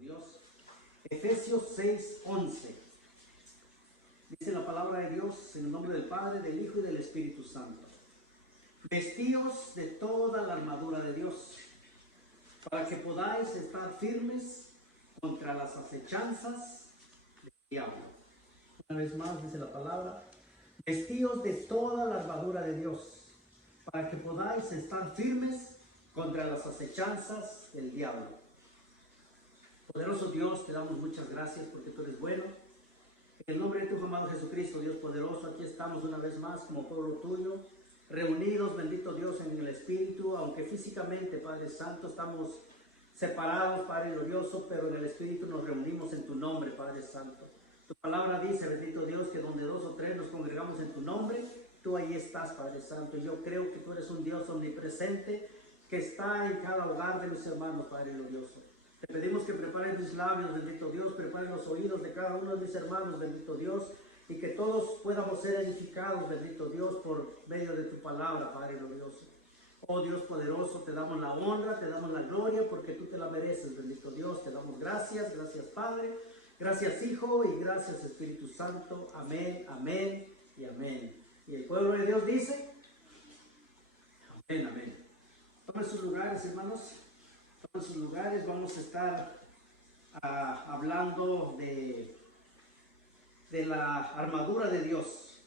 Dios. Efesios 6:11. Dice la palabra de Dios en el nombre del Padre, del Hijo y del Espíritu Santo. Vestíos de toda la armadura de Dios, para que podáis estar firmes contra las acechanzas del diablo. Una vez más dice la palabra, vestíos de toda la armadura de Dios, para que podáis estar firmes contra las acechanzas del diablo. Poderoso Dios, te damos muchas gracias porque tú eres bueno. En el nombre de tu amado Jesucristo, Dios poderoso, aquí estamos una vez más como pueblo tuyo, reunidos, bendito Dios, en el Espíritu, aunque físicamente, Padre Santo, estamos separados, Padre glorioso, pero en el Espíritu nos reunimos en tu nombre, Padre Santo. Tu palabra dice, bendito Dios, que donde dos o tres nos congregamos en tu nombre, tú ahí estás, Padre Santo. Yo creo que tú eres un Dios omnipresente que está en cada hogar de mis hermanos, Padre glorioso. Te pedimos que prepares mis labios, bendito Dios, prepare los oídos de cada uno de mis hermanos, bendito Dios, y que todos podamos ser edificados, bendito Dios, por medio de tu palabra, Padre glorioso. Oh Dios poderoso, te damos la honra, te damos la gloria, porque tú te la mereces, bendito Dios. Te damos gracias, gracias Padre, gracias Hijo y gracias Espíritu Santo. Amén, amén y amén. Y el pueblo de Dios dice, amén, amén. Tomen sus lugares, hermanos. En sus lugares vamos a estar hablando de la armadura de Dios.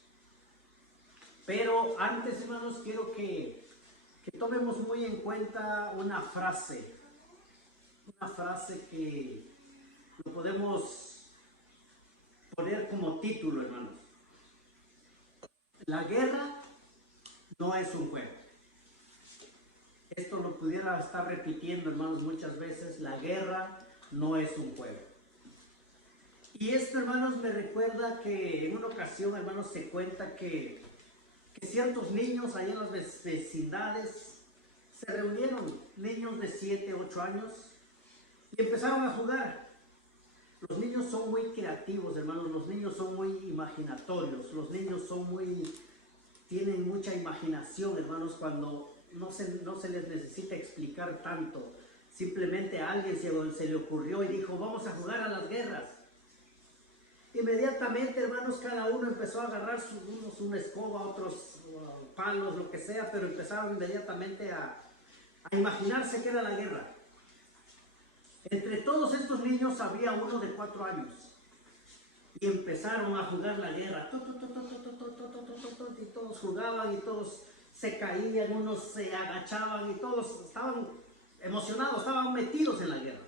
Pero antes, hermanos, quiero que tomemos muy en cuenta una frase que lo podemos poner como título, hermanos. La guerra no es un juego. Esto lo pudiera estar repitiendo, hermanos, muchas veces. La guerra no es un juego. Y esto, hermanos, me recuerda que en una ocasión, hermanos, se cuenta que ciertos niños ahí en las vecindades se reunieron, niños de 7, 8 años, y empezaron a jugar. Los niños son muy creativos, hermanos, los niños son muy imaginatorios, los niños tienen mucha imaginación, hermanos, cuando no se les necesita explicar tanto. Simplemente a alguien se le ocurrió y dijo, vamos a jugar a las guerras. Inmediatamente, hermanos, cada uno empezó a agarrar unos una escoba, otros palos, lo que sea, pero empezaron inmediatamente a imaginarse que era la guerra. Entre todos estos niños había uno de 4 años. Y empezaron a jugar la guerra. Y todos jugaban y todos se caían, unos se agachaban y todos estaban emocionados, estaban metidos en la guerra.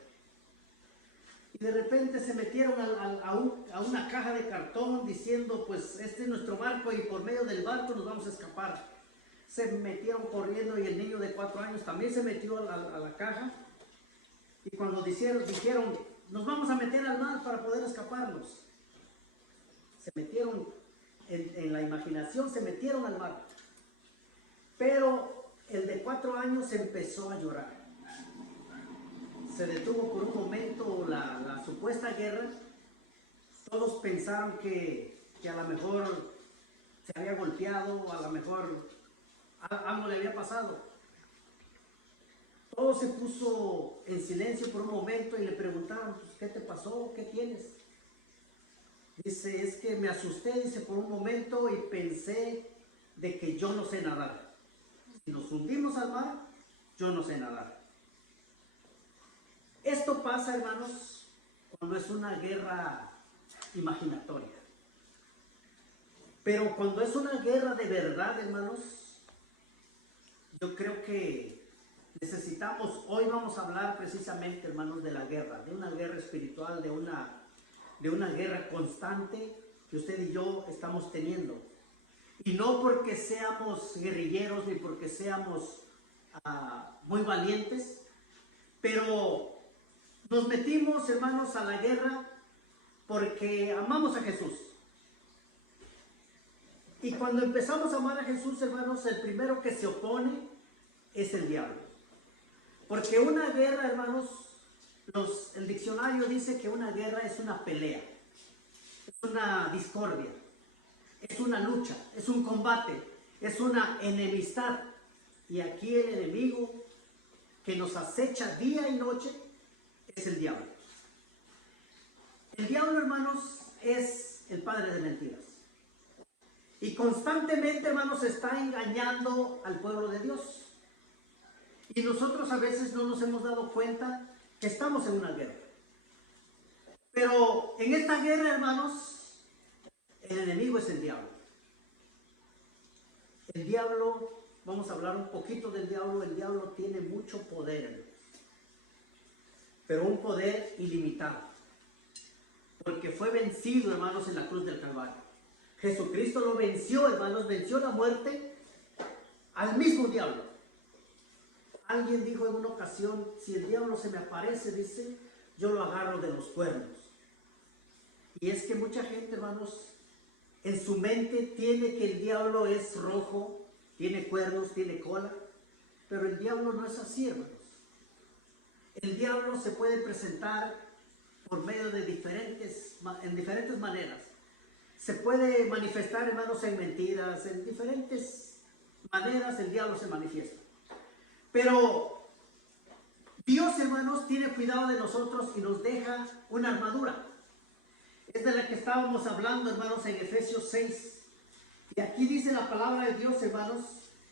Y de repente se metieron a una caja de cartón diciendo, pues este es nuestro barco y por medio del barco nos vamos a escapar. Se metieron corriendo y el niño de 4 años también se metió a la caja. Y cuando dijeron, nos vamos a meter al mar para poder escaparnos. Se metieron en la imaginación, se metieron al mar. Pero el de 4 años empezó a llorar. Se detuvo por un momento la supuesta guerra. Todos pensaron que a lo mejor se había golpeado, a lo mejor algo le había pasado. Todo se puso en silencio por un momento y le preguntaron, pues, ¿qué te pasó? ¿Qué tienes? Dice, es que me asusté, dice, por un momento y pensé de que yo no sé nadar. Si nos hundimos al mar, yo no sé nadar. Esto pasa, hermanos, cuando es una guerra imaginatoria. Pero cuando es una guerra de verdad, hermanos, yo creo que necesitamos, hoy vamos a hablar precisamente, hermanos, de la guerra, de una guerra espiritual, de una guerra constante que usted y yo estamos teniendo. Y no porque seamos guerrilleros ni porque seamos muy valientes, pero nos metimos, hermanos, a la guerra porque amamos a Jesús. Y cuando empezamos a amar a Jesús, hermanos, el primero que se opone es el diablo. Porque una guerra, hermanos, el diccionario dice que una guerra es una pelea, es una discordia, es una lucha, es un combate, es una enemistad. Y aquí el enemigo que nos acecha día y noche es el diablo. El diablo, hermanos, es el padre de mentiras. Y constantemente, hermanos, está engañando al pueblo de Dios. Y nosotros a veces no nos hemos dado cuenta que estamos en una guerra. Pero en esta guerra, hermanos, el enemigo es el diablo. El diablo, vamos a hablar un poquito del diablo. El diablo tiene mucho poder, hermanos, pero un poder ilimitado, porque fue vencido, hermanos, en la cruz del Calvario. Jesucristo lo venció, hermanos, venció la muerte al mismo diablo. Alguien dijo en una ocasión, si el diablo se me aparece, dice, yo lo agarro de los cuernos. Y es que mucha gente, hermanos, en su mente tiene que el diablo es rojo, tiene cuernos, tiene cola, pero el diablo no es así, hermanos. El diablo se puede presentar por medio de diferentes maneras. Se puede manifestar, hermanos, en mentiras, en diferentes maneras el diablo se manifiesta. Pero Dios, hermanos, tiene cuidado de nosotros y nos deja una armadura. Es de la que estábamos hablando, hermanos, en Efesios 6. Y aquí dice la palabra de Dios, hermanos,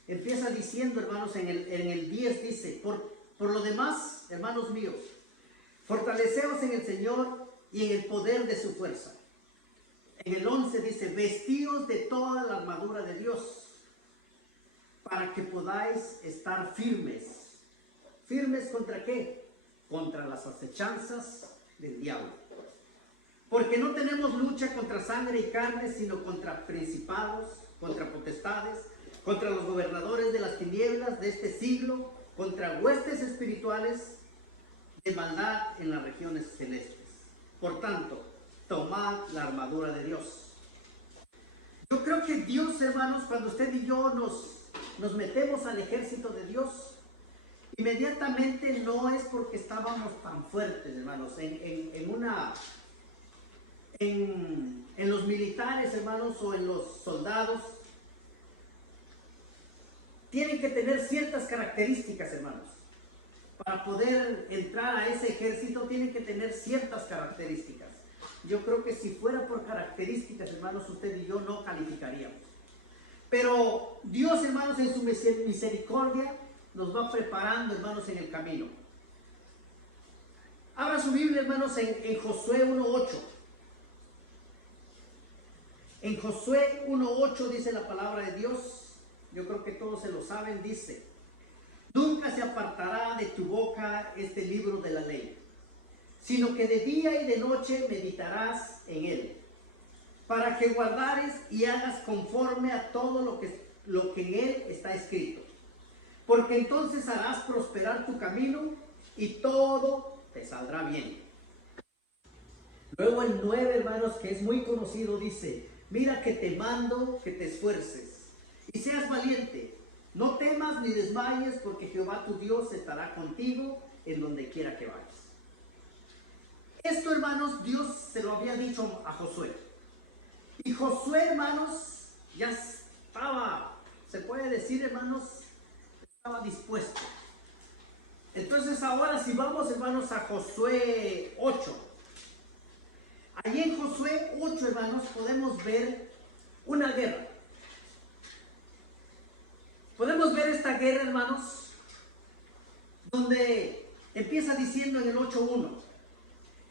empieza diciendo, hermanos, en el 10 dice, por lo demás, hermanos míos, fortaleceos en el Señor y en el poder de su fuerza. En el 11 dice, vestíos de toda la armadura de Dios, para que podáis estar firmes. ¿Firmes contra qué? Contra las acechanzas del diablo. Porque no tenemos lucha contra sangre y carne, sino contra principados, contra potestades, contra los gobernadores de las tinieblas de este siglo, contra huestes espirituales de maldad en las regiones celestes. Por tanto, tomad la armadura de Dios. Yo creo que Dios, hermanos, cuando usted y yo nos metemos al ejército de Dios, inmediatamente no es porque estábamos tan fuertes, hermanos, en los militares, hermanos, o en los soldados. Tienen que tener ciertas características, hermanos. Para poder entrar a ese ejército tienen que tener ciertas características. Yo creo que si fuera por características, hermanos, usted y yo no calificaríamos. Pero Dios, hermanos, en su misericordia nos va preparando, hermanos, en el camino. Abra su Biblia, hermanos, en Josué 1:8. En Josué 1:8 dice la palabra de Dios. Yo creo que todos se lo saben. Dice: nunca se apartará de tu boca este libro de la ley, sino que de día y de noche meditarás en él, para que guardares y hagas conforme a todo lo que en él está escrito. Porque entonces harás prosperar tu camino y todo te saldrá bien. Luego el 9, hermanos, que es muy conocido, dice: mira que te mando que te esfuerces y seas valiente. No temas ni desmayes, porque Jehová tu Dios estará contigo en donde quiera que vayas. Esto, hermanos, Dios se lo había dicho a Josué. Y Josué, hermanos, ya estaba, se puede decir, hermanos, estaba dispuesto. Entonces ahora si vamos, hermanos, a Josué 8. Allí en Josué 8, hermanos, podemos ver una guerra. Podemos ver esta guerra, hermanos, donde empieza diciendo en el 8:1,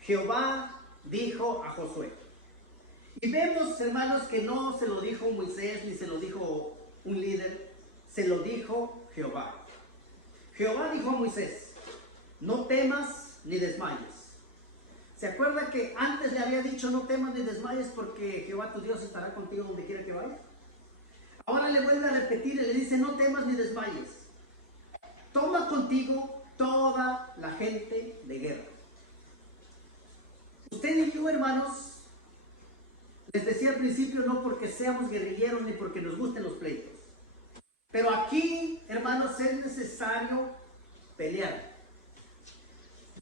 Jehová dijo a Josué. Y vemos, hermanos, que no se lo dijo Moisés ni se lo dijo un líder, se lo dijo Jehová. Jehová dijo a Moisés: no temas ni desmayes. ¿Se acuerda que antes le había dicho no temas ni desmayes porque Jehová tu Dios estará contigo donde quiera que vayas? Ahora le vuelve a repetir y le dice: no temas ni desmayes. Toma contigo toda la gente de guerra. Usted y yo, hermanos, les decía al principio, no porque seamos guerrilleros ni porque nos gusten los pleitos. Pero aquí, hermanos, es necesario pelear.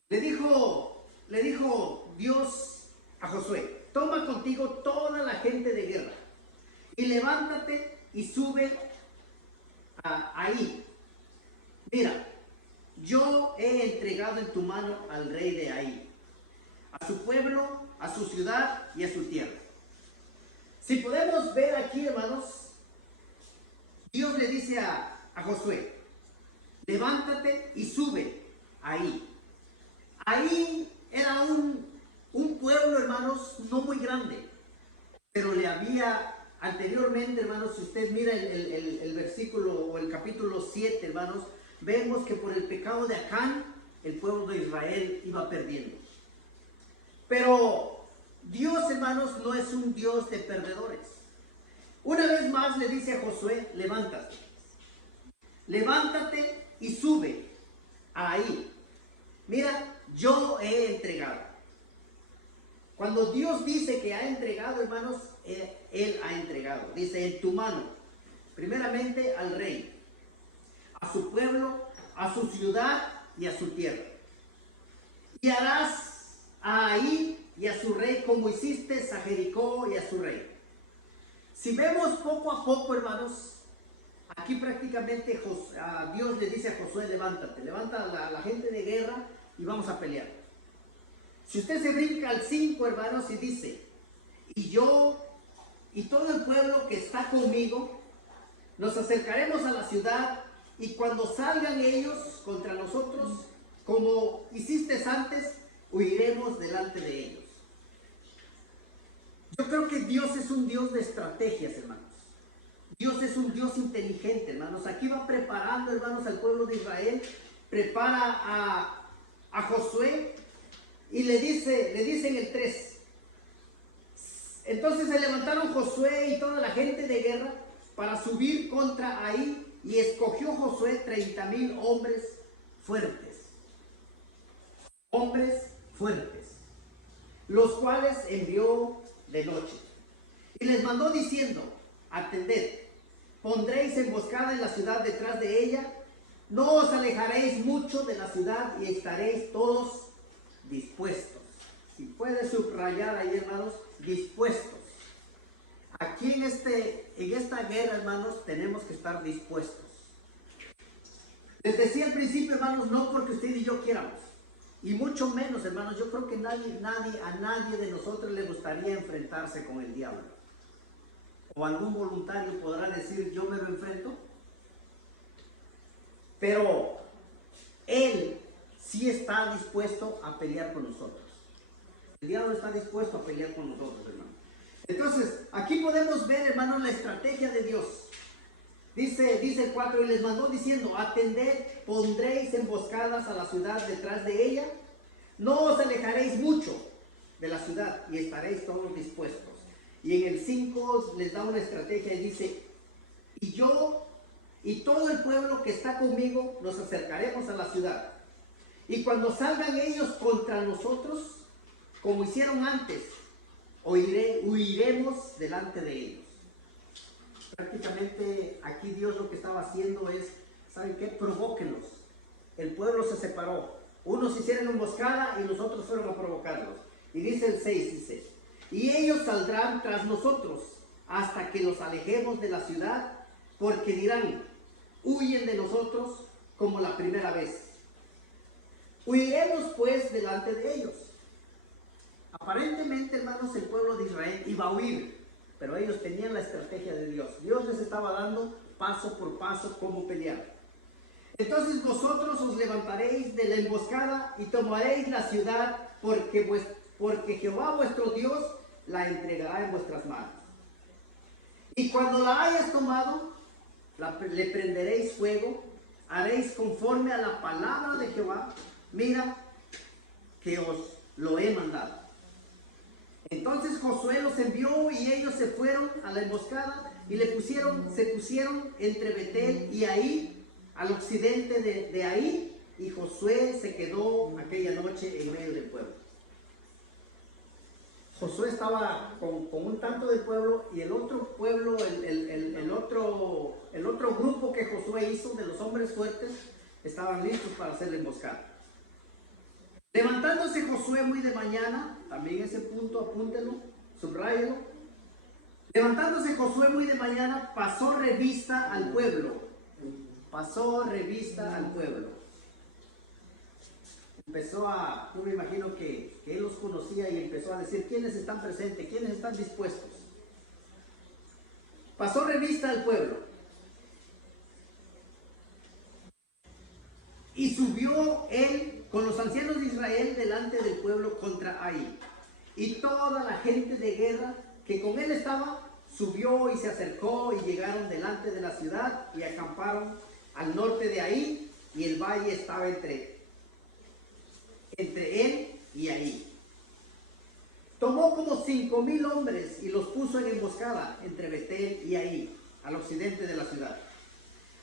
Le dijo Dios a Josué: toma contigo toda la gente de guerra y levántate y sube ahí. Mira, yo he entregado en tu mano al rey de ahí, a su pueblo, a su ciudad y a su tierra. Si podemos ver aquí, hermanos, Dios le dice a Josué: levántate y sube ahí. Ahí era un pueblo, hermanos, no muy grande, pero le había anteriormente, hermanos, si usted mira el versículo o el capítulo 7, hermanos, vemos que por el pecado de Acán, el pueblo de Israel iba perdiendo. Pero Dios, hermanos, no es un Dios de perdedores. Una vez más le dice a Josué: levántate. Levántate y sube ahí. Mira, yo he entregado. Cuando Dios dice que ha entregado, hermanos, Él ha entregado. Dice: en tu mano, primeramente al rey, a su pueblo, a su ciudad y a su tierra. Y harás ahí y a su rey como hiciste a Jericó y a su rey. Si vemos poco a poco, hermanos, aquí prácticamente Dios le dice a Josué: levántate, levanta a la gente de guerra y vamos a pelear. Si usted se brinca al 5, hermanos, y dice: y yo y todo el pueblo que está conmigo nos acercaremos a la ciudad, y cuando salgan ellos contra nosotros, como hiciste antes, huiremos delante de ellos. Yo creo que Dios es un Dios de estrategias, hermanos. Dios es un Dios inteligente, hermanos. Aquí va preparando, hermanos, al pueblo de Israel. Prepara a Josué y le dice en el 3: entonces se levantaron Josué y toda la gente de guerra para subir contra ahí, y escogió Josué 30,000 hombres fuertes, los cuales envió de noche, y les mandó diciendo: atended, pondréis emboscada en la ciudad detrás de ella, no os alejaréis mucho de la ciudad y estaréis todos dispuestos. Si puede subrayar ahí, hermanos, dispuestos. Aquí en esta guerra, hermanos, tenemos que estar dispuestos. Les decía al principio, hermanos, no porque usted y yo quieramos, y mucho menos, hermanos, yo creo que a nadie de nosotros le gustaría enfrentarse con el diablo. O algún voluntario podrá decir: yo me lo enfrento. Pero Él sí está dispuesto a pelear con nosotros. El diablo está dispuesto a pelear con nosotros, hermano. Entonces, aquí podemos ver, hermanos, la estrategia de Dios. Dice el 4: y les mandó diciendo: atended, pondréis emboscadas a la ciudad detrás de ella, no os alejaréis mucho de la ciudad y estaréis todos dispuestos. Y en el 5 les da una estrategia y dice: y yo y todo el pueblo que está conmigo nos acercaremos a la ciudad, y cuando salgan ellos contra nosotros, como hicieron antes, huiremos delante de ellos. Prácticamente aquí Dios lo que estaba haciendo es, ¿saben qué? Provóquenlos. El pueblo se separó. Unos hicieron emboscada y los otros fueron a provocarlos. Y dice el 6, dice: y ellos saldrán tras nosotros hasta que los alejemos de la ciudad, porque dirán: huyen de nosotros como la primera vez. Huiremos pues delante de ellos. Aparentemente, hermanos, el pueblo de Israel iba a huir, pero ellos tenían la estrategia de Dios. Dios les estaba dando paso por paso cómo pelear. Entonces vosotros os levantaréis de la emboscada y tomaréis la ciudad, porque Jehová vuestro Dios la entregará en vuestras manos. Y cuando la hayas tomado, le prenderéis fuego, haréis conforme a la palabra de Jehová. Mira que os lo he mandado. Entonces Josué los envió y ellos se fueron a la emboscada y se pusieron entre Betel y Ahí, al occidente de Ahí, y Josué se quedó aquella noche en medio del pueblo. Josué estaba con un tanto del pueblo, y el otro pueblo, el otro grupo que Josué hizo de los hombres fuertes, estaban listos para hacer la emboscada. Levantándose Josué muy de mañana, también ese punto apúntelo, subráyelo. Levantándose Josué muy de mañana, pasó revista al pueblo. Pasó revista al pueblo. Empezó a, yo me imagino que él los conocía y empezó a decir quiénes están presentes, quiénes están dispuestos. Pasó revista al pueblo. Y subió él con los ancianos de Israel delante del pueblo contra Ai. Y toda la gente de guerra que con él estaba, subió y se acercó y llegaron delante de la ciudad y acamparon al norte de Ai, y el valle estaba entre él y Ai. Tomó como 5,000 hombres y los puso en emboscada entre Betel y Ai, al occidente de la ciudad.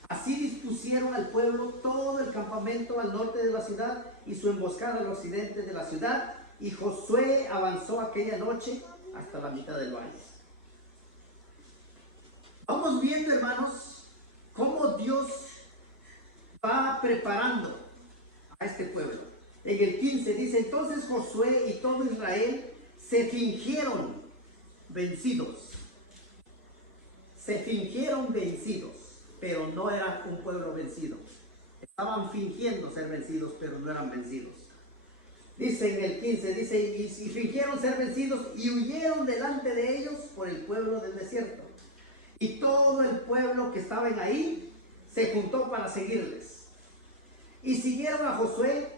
Así dispusieron al pueblo todo el campamento al norte de la ciudad y su emboscada al occidente de la ciudad, y Josué avanzó aquella noche hasta la mitad del valle. Vamos viendo, hermanos, cómo Dios va preparando a este pueblo. En el 15 dice: entonces Josué y todo Israel se fingieron vencidos. Se fingieron vencidos, pero no eran un pueblo vencido. Estaban fingiendo ser vencidos, pero no eran vencidos. Dice en el 15, dice, y fingieron ser vencidos y huyeron delante de ellos por el pueblo del desierto. Y todo el pueblo que estaba ahí se juntó para seguirles. Y siguieron a Josué,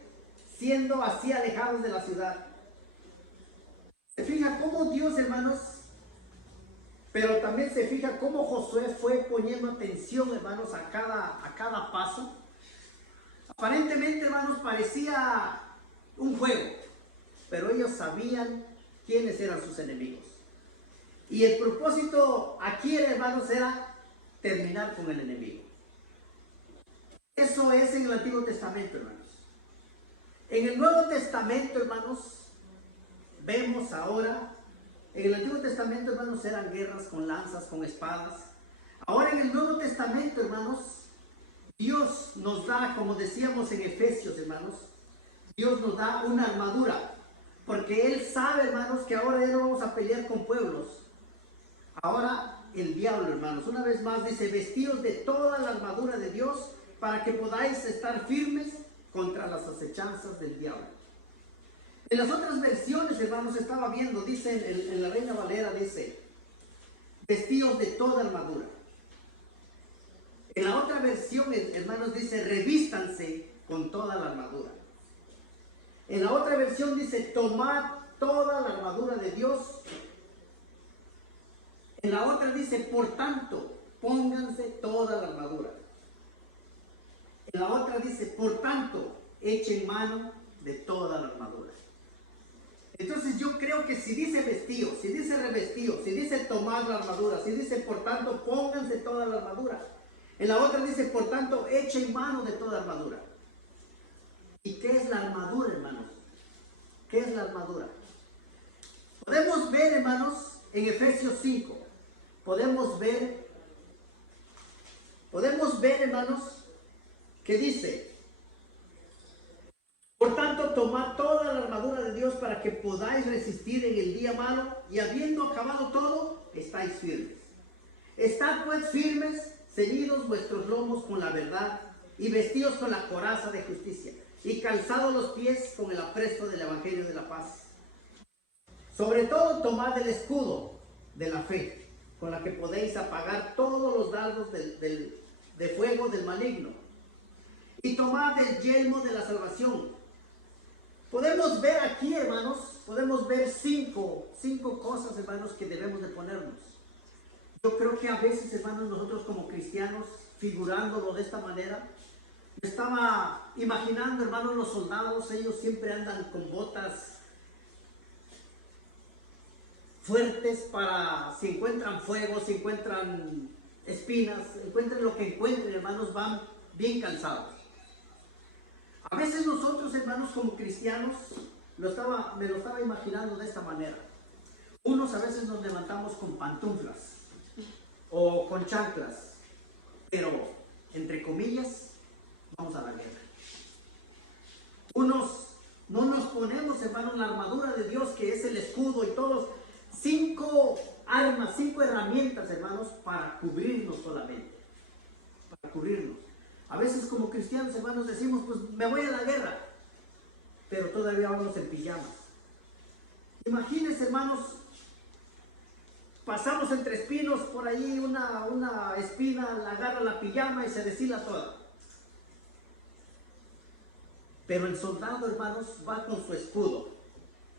siendo así alejados de la ciudad. Se fija cómo Dios, hermanos, pero también se fija cómo Josué fue poniendo atención, hermanos, a cada paso. Aparentemente, hermanos, parecía un juego, pero ellos sabían quiénes eran sus enemigos. Y el propósito aquí, hermanos, era terminar con el enemigo. Eso es en el Antiguo Testamento, hermanos. En el Nuevo Testamento, hermanos, vemos ahora, en el Antiguo Testamento, hermanos, eran guerras con lanzas, con espadas. Ahora en el Nuevo Testamento, hermanos, Dios nos da, como decíamos en Efesios, hermanos, Dios nos da una armadura, porque Él sabe, hermanos, que ahora ya no vamos a pelear con pueblos. Ahora el diablo, hermanos, una vez más dice: vestidos de toda la armadura de Dios para que podáis estar firmes contra las acechanzas del diablo. En las otras versiones, hermanos, estaba viendo, dice en la Reina Valera, dice: vestidos de toda armadura. En la otra versión, hermanos, dice: revístanse con toda la armadura. En la otra versión dice: tomad toda la armadura de Dios. En la otra dice: por tanto, pónganse toda la armadura. En la otra dice: por tanto, echen mano de toda la armadura. Entonces yo creo que si dice vestido, si dice revestido, si dice tomad la armadura, si dice por tanto, pónganse toda la armadura. En la otra dice: por tanto, echen mano de toda armadura. ¿Y qué es la armadura, hermanos? ¿Qué es la armadura? Podemos ver, hermanos, en Efesios 5. Podemos ver, hermanos, que dice: por tanto, tomad toda la armadura de Dios para que podáis resistir en el día malo, y habiendo acabado todo, estáis firmes. Estad pues firmes, ceñidos vuestros lomos con la verdad, y vestidos con la coraza de justicia, y calzados los pies con el apresto del evangelio de la paz. Sobre todo, tomad el escudo de la fe, con la que podéis apagar todos los dardos de fuego del maligno. Y tomad el yelmo de la salvación. Podemos ver aquí, hermanos, podemos ver cinco cosas, hermanos, que debemos de ponernos. Yo creo que a veces, hermanos, nosotros como cristianos, figurándolo de esta manera, me estaba imaginando, hermanos, los soldados, ellos siempre andan con botas fuertes para, si encuentran fuego, si encuentran espinas, encuentren lo que encuentren, hermanos, van bien calzados. A veces nosotros, hermanos, como cristianos, me lo estaba imaginando de esta manera. Unos a veces nos levantamos con pantuflas o con chanclas, pero, entre comillas, vamos a la guerra. Unos no nos hermanos, la armadura de Dios, que es el escudo y todos, 5 armas, 5 herramientas, hermanos, para cubrirnos solamente. Para cubrirnos. A veces como cristianos, hermanos, decimos, pues me voy a la guerra, pero todavía vamos en pijamas. Imagínense, hermanos, pasamos entre espinos, por ahí una espina la agarra la pijama y se deshila toda. Pero el soldado, hermanos, va con su escudo,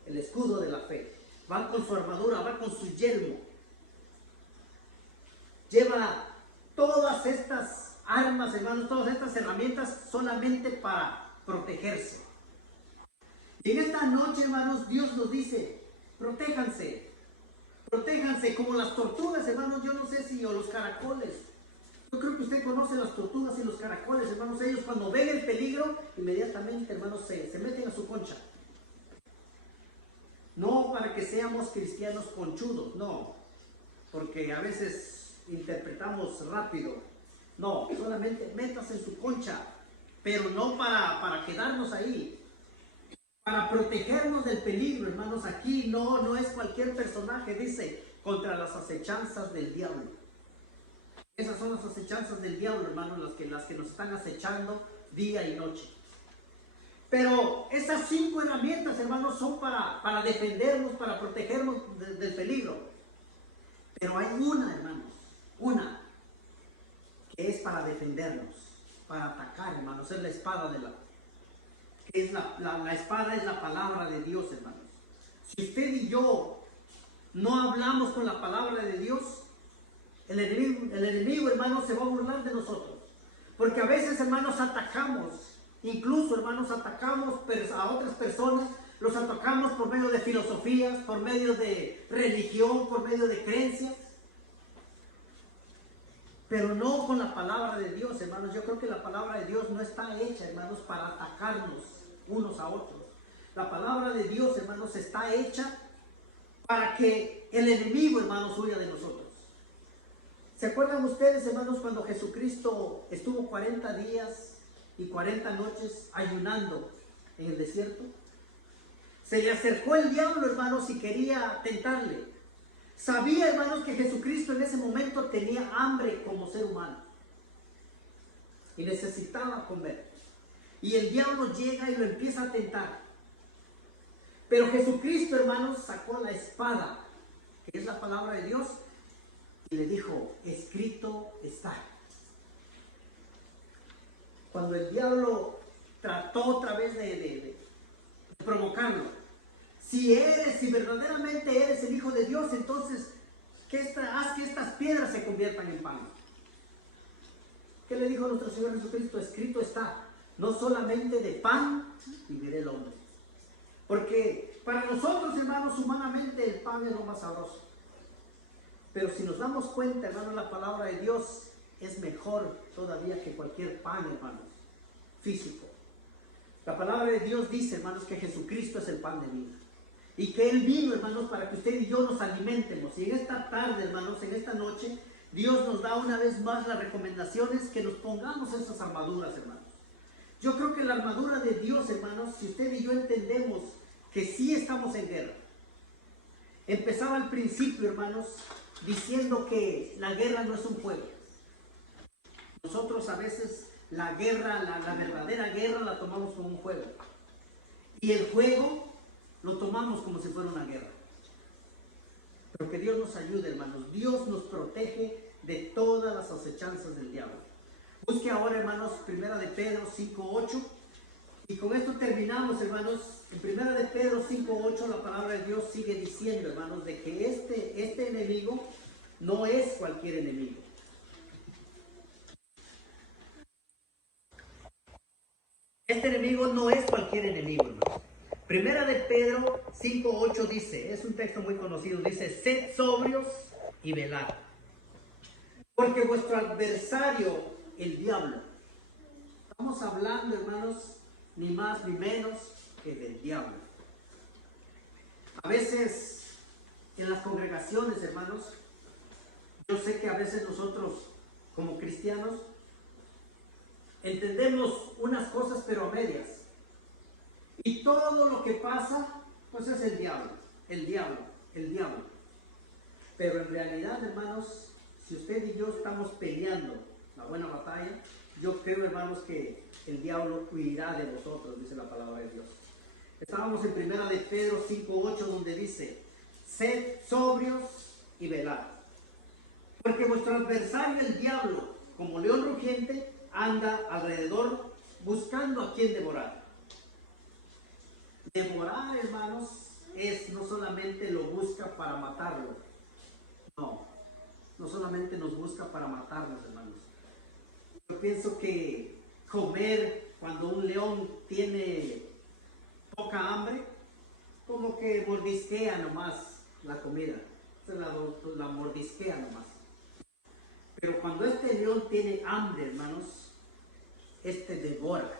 el escudo de la fe. Va con su armadura, va con su yelmo. Lleva todas estas armas, hermanos, todas estas herramientas solamente para protegerse. Y en esta noche, hermanos, Dios nos dice, protéjanse. Protéjanse como las tortugas, hermanos. Yo no sé si, o los caracoles. Yo creo que usted conoce las tortugas y los caracoles, hermanos. Ellos cuando ven el peligro, inmediatamente, hermanos, se meten a su concha. No para que seamos cristianos conchudos, no. Porque a veces interpretamos rápido. No, solamente métase en su concha. Pero no para quedarnos ahí. Para protegernos del peligro, hermanos. Aquí no es cualquier personaje, dice, contra las acechanzas del diablo. Esas son las acechanzas del diablo, hermanos, las que nos están acechando día y noche. Pero esas 5 herramientas, hermanos, son para defendernos, para protegernos del peligro. Pero hay una, hermanos, una que es para defendernos, para atacar, hermanos. Es la espada de la espada es la palabra de Dios, hermanos. Si usted y yo no hablamos con la palabra de Dios, el enemigo, hermanos, se va a burlar de nosotros. Porque a veces, hermanos, atacamos, incluso, hermanos, atacamos a otras personas, los atacamos por medio de filosofías, por medio de religión, por medio de creencias. Pero no con la palabra de Dios, hermanos. Yo creo que la palabra de Dios no está hecha, hermanos, para atacarnos unos a otros. La palabra de Dios, hermanos, está hecha para que el enemigo, hermanos, huya de nosotros. ¿Se acuerdan ustedes, hermanos, cuando Jesucristo estuvo 40 días y 40 noches ayunando en el desierto? Se le acercó el diablo, hermanos, y quería tentarle. Sabía, hermanos, que Jesucristo en ese momento tenía hambre como ser humano y necesitaba comer. Y el diablo llega y lo empieza a tentar. Pero Jesucristo, hermanos, sacó la espada, que es la palabra de Dios, y le dijo, escrito está. Cuando el diablo trató otra vez de provocarlo, si verdaderamente eres el Hijo de Dios, entonces haz que estas piedras se conviertan en pan. ¿Qué le dijo nuestro Señor Jesucristo? Escrito está, no solamente de pan vivirá el hombre. Porque para nosotros, hermanos, humanamente el pan es lo más sabroso. Pero si nos damos cuenta, hermanos, la palabra de Dios es mejor todavía que cualquier pan, hermanos, físico. La palabra de Dios dice, hermanos, que Jesucristo es el pan de vida. Y que Él vino, hermanos, para que usted y yo nos alimentemos. Y en esta tarde, hermanos, en esta noche, Dios nos da una vez más las recomendaciones que nos pongamos esas armaduras, hermanos. Yo creo que la armadura de Dios, hermanos, si usted y yo entendemos que sí estamos en guerra. Empezaba al principio, hermanos, diciendo que la guerra no es un juego. Nosotros a veces la guerra, la verdadera guerra la tomamos como un juego. Y el juego lo tomamos como si fuera una guerra. Pero que Dios nos ayude, hermanos. Dios nos protege de todas las acechanzas del diablo. Busque ahora, hermanos, 1 de Pedro 5:8. Y con esto terminamos, hermanos. En 1 de Pedro 5:8 la palabra de Dios sigue diciendo, hermanos, de que este enemigo no es cualquier enemigo. Este enemigo no es cualquier enemigo, hermanos. 1 de Pedro 5:8 dice, es un texto muy conocido, dice, sed sobrios y velad, porque vuestro adversario, el diablo, estamos hablando, hermanos, ni más ni menos que del diablo. A veces en las congregaciones, hermanos, yo sé que a veces nosotros como cristianos entendemos unas cosas pero a medias. Y todo lo que pasa pues es el diablo, el diablo, el diablo. Pero en realidad, hermanos, si usted y yo estamos peleando la buena batalla, yo creo, hermanos, que el diablo huirá de vosotros, dice la palabra de Dios. Estábamos en primera de Pedro 5:8, donde dice: sed sobrios y velad, porque vuestro adversario el diablo, como león rugiente, anda alrededor buscando a quien devorar. Devorar, hermanos, no solamente lo busca para matarlo, no solamente nos busca para matarnos, hermanos. Yo pienso que comer cuando un león tiene poca hambre, como que mordisquea nomás la comida, la mordisquea nomás. Pero cuando este león tiene hambre, hermanos, este devora,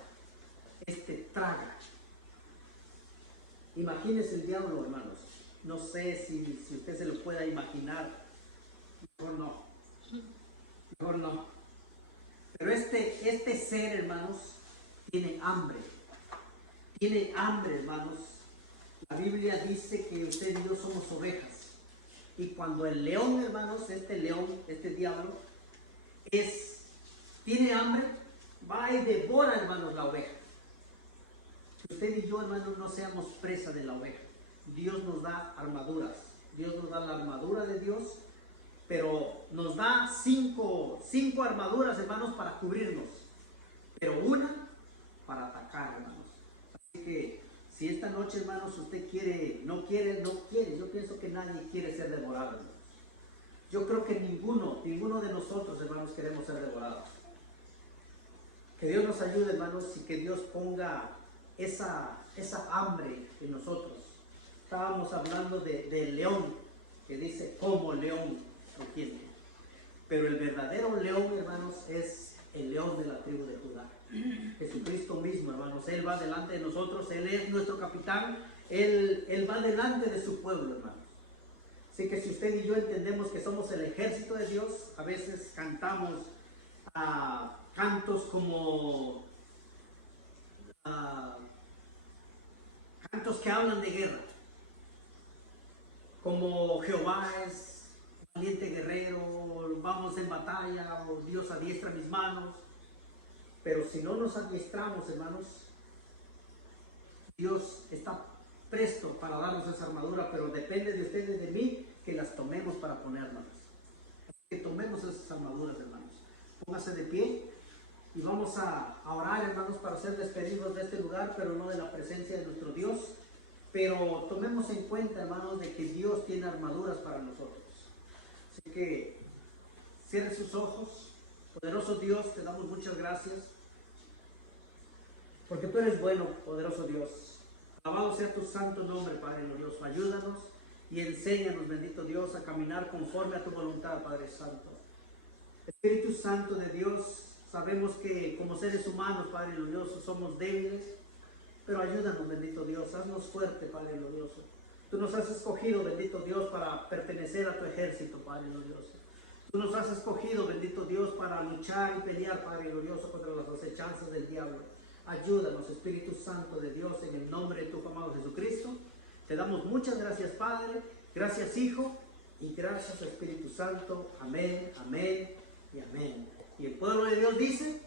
este traga. Imagínese el diablo, hermanos. No sé si usted se lo pueda imaginar. Mejor no. Mejor no. Pero este ser, hermanos, tiene hambre. Tiene hambre, hermanos. La Biblia dice que usted y yo somos ovejas. Y cuando el león, hermanos, este león, este diablo, tiene hambre, va y devora, hermanos, la oveja. Que usted y yo, hermanos, no seamos presa de la oveja. Dios nos da armaduras. Dios nos da la armadura de Dios, pero nos da cinco armaduras, hermanos, para cubrirnos. Pero una para atacar, hermanos. Así que si esta noche, hermanos, usted no quiere, yo pienso que nadie quiere ser devorado, hermanos. Yo creo que ninguno de nosotros, hermanos, queremos ser devorados. Que Dios nos ayude, hermanos, y que Dios ponga esa hambre en nosotros. Estábamos hablando del león, que dice como león rugiente. Pero el verdadero león, hermanos, es el león de la tribu de Judá. Jesucristo mismo, hermanos. Él va delante de nosotros, Él es nuestro capitán, Él va delante de su pueblo, hermanos. Así que si usted y yo entendemos que somos el ejército de Dios, a veces cantamos cantos como cantos que hablan de guerra, como Jehová es valiente guerrero, vamos en batalla, o Dios adiestra mis manos. Pero si no nos adiestramos, hermanos, Dios está presto para darnos esa armadura, pero depende de ustedes, de mí, que las tomemos para ponerlas. Que tomemos esas armaduras, hermanos. Póngase de pie y vamos a orar, hermanos, para ser despedidos de este lugar, pero no de la presencia de nuestro Dios. Pero tomemos en cuenta, hermanos, de que Dios tiene armaduras para nosotros. Así que cierre sus ojos. Poderoso Dios, te damos muchas gracias, porque tú eres bueno, poderoso Dios. Alabado sea tu santo nombre, Padre glorioso. Ayúdanos y enséñanos, bendito Dios, a caminar conforme a tu voluntad, Padre Santo. Espíritu Santo de Dios, sabemos que como seres humanos, Padre glorioso, somos débiles, pero ayúdanos, bendito Dios. Haznos fuerte, Padre glorioso. Tú nos has escogido, bendito Dios, para pertenecer a tu ejército, Padre glorioso. Tú nos has escogido, bendito Dios, para luchar y pelear, Padre glorioso, contra las acechanzas del diablo. Ayúdanos, Espíritu Santo de Dios, en el nombre de tu amado Jesucristo. Te damos muchas gracias, Padre. Gracias, Hijo. Y gracias, Espíritu Santo. Amén, amén y amén. Y el pueblo de Dios dice...